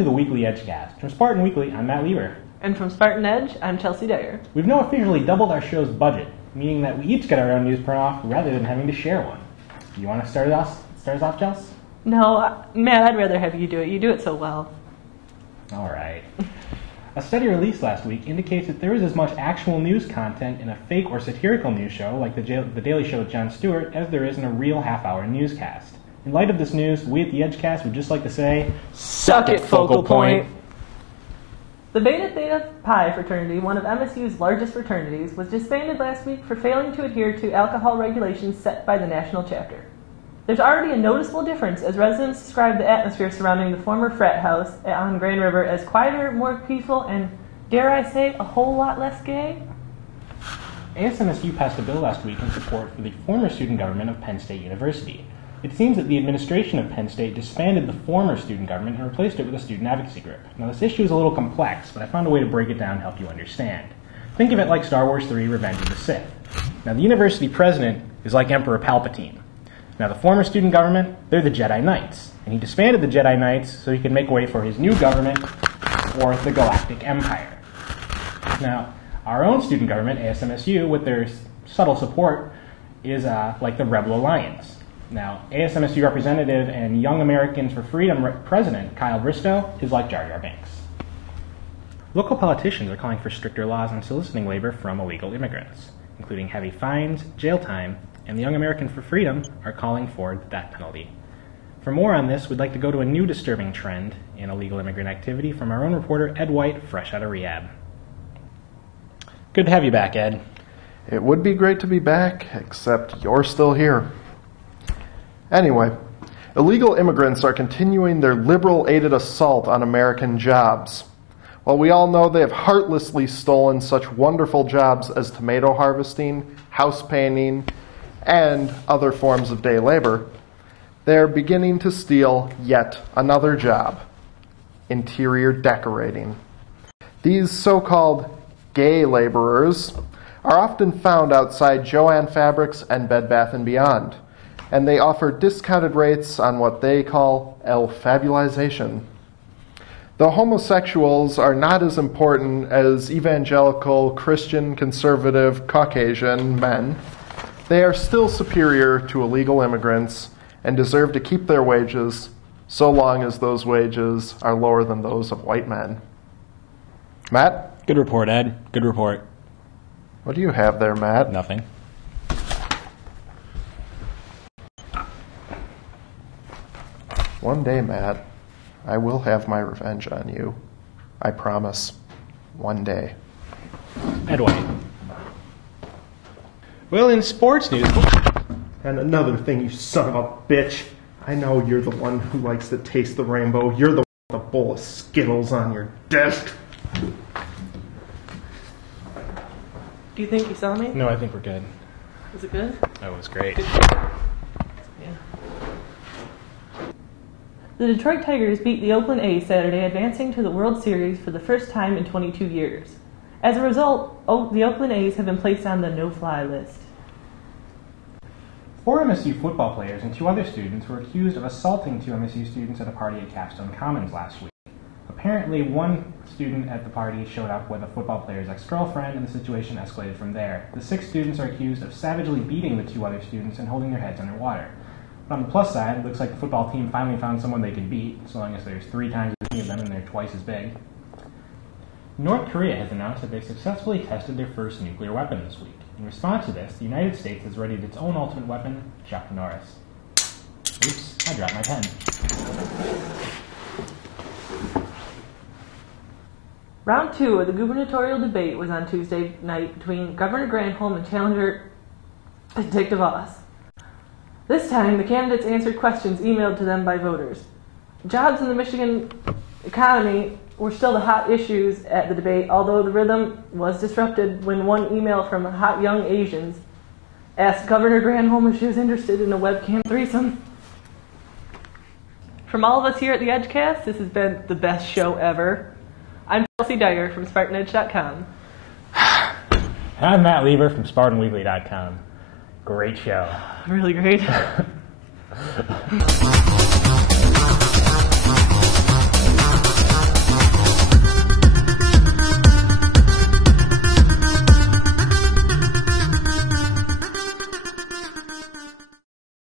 to the weekly Edgecast. From Spartan Weekly, I'm Matt Lieber. And from SpartanEdge, I'm Dyer. We've now officially doubled our show's budget, meaning that we each get our own news print off rather than having to share one. You want to start us off, Chels? No, Matt, I'd rather have you do it. You do it so well. All right. A study released last week indicates that there is as much actual news content in a fake or satirical news show like the Daily Show with Jon Stewart as there is in a real half-hour newscast. In light of this news, we at the Edgecast would just like to say, suck it, focal point. The Beta Theta Pi fraternity, one of MSU's largest fraternities, was disbanded last week for failing to adhere to alcohol regulations set by the national chapter. There's already a noticeable difference as residents describe the atmosphere surrounding the former frat house on Grand River as quieter, more peaceful, and, dare I say, a whole lot less gay. ASMSU passed a bill last week in support for the former student government of Penn State University. It seems that the administration of Penn State disbanded the former student government and replaced it with a student advocacy group. Now, this issue is a little complex, but I found a way to break it down and help you understand. Think of it like Star Wars 3: Revenge of the Sith. Now, the university president is like Emperor Palpatine. Now, the former student government, they're the Jedi Knights. And he disbanded the Jedi Knights so he could make way for his new government, or the Galactic Empire. Now, our own student government, ASMSU, with their subtle support, is like the Rebel Alliance. Now, ASMSU representative and Young Americans for Freedom president, Kyle Bristow, is like Jar Jar Binks. Local politicians are calling for stricter laws on soliciting labor from illegal immigrants, including heavy fines, jail time, and the Young American for Freedom are calling for the death penalty. For more on this, we'd like to go to a new disturbing trend in illegal immigrant activity from our own reporter, Ed White, fresh out of rehab. Good to have you back, Ed. It would be great to be back, except you're still here. Anyway, illegal immigrants are continuing their liberal-aided assault on American jobs. While we all know they have heartlessly stolen such wonderful jobs as tomato harvesting, house painting, and other forms of day labor, they are beginning to steal yet another job: interior decorating. These so-called gay laborers are often found outside Jo-Ann Fabrics and Bed Bath & Beyond, and they offer discounted rates on what they call elfabulization. Though homosexuals are not as important as evangelical, Christian, conservative, Caucasian men, they are still superior to illegal immigrants and deserve to keep their wages so long as those wages are lower than those of white men. Matt? Good report, Ed. Good report. What do you have there, Matt? Nothing. One day, Matt, I will have my revenge on you. I promise. One day. Ed White. Well, in sports news... And another thing, you son of a bitch. I know you're the one who likes to taste the rainbow. You're the one with a bowl of Skittles on your desk. Do you think you saw me? No, I think we're good. Was it good? That was great. Yeah. The Detroit Tigers beat the Oakland A's Saturday, advancing to the World Series for the first time in 22 years. As a result, the Oakland A's have been placed on the no-fly list. 4 MSU football players and 2 other students were accused of assaulting 2 MSU students at a party at Capstone Commons last week. Apparently, one student at the party showed up with a football player's ex-girlfriend, and the situation escalated from there. The 6 students are accused of savagely beating the 2 other students and holding their heads underwater. But on the plus side, it looks like the football team finally found someone they can beat, so long as there's 3 times as many of them and they're twice as big. North Korea has announced that they successfully tested their first nuclear weapon this week. In response to this, the United States has readied its own ultimate weapon, Chuck Norris. Oops, I dropped my pen. Round 2 of the gubernatorial debate was on Tuesday night between Governor Granholm and challenger Dick DeVos. This time, the candidates answered questions emailed to them by voters. Jobs in the Michigan economy were still the hot issues at the debate, although the rhythm was disrupted when one email from Hot Young Asians asked Governor Granholm if she was interested in a webcam threesome. From all of us here at the Edgecast, this has been the best show ever. I'm Dyer from SpartanEdge.com. I'm Matt Lieber from SpartanWeekly.com. Great show. Really great.